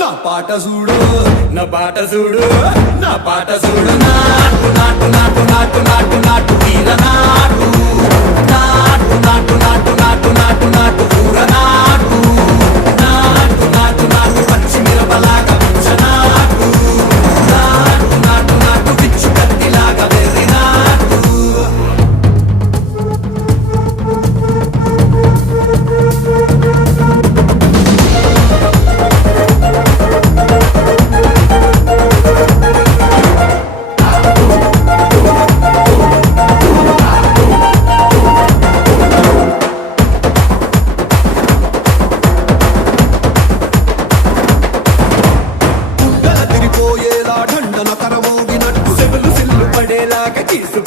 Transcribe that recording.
నా పాట చూడు నా పాట చూడు నా పాట చూడు నాటు నాటు నాటు నాటు నాటు నాటు వీర నాటు నాటు నాటు నాటు నాటు నాటు నాటు ఊర నాటు నాటు నాటు నాటు పచ్చి మిరపలాగా పిచ్చ నాటు నాటు నాటు నాటు పిచ్చు కత్తిలాగా వెర్రి నాటు దండన కరమోగినట్టు సెవులు సిల్లు పడేలాగా తీసు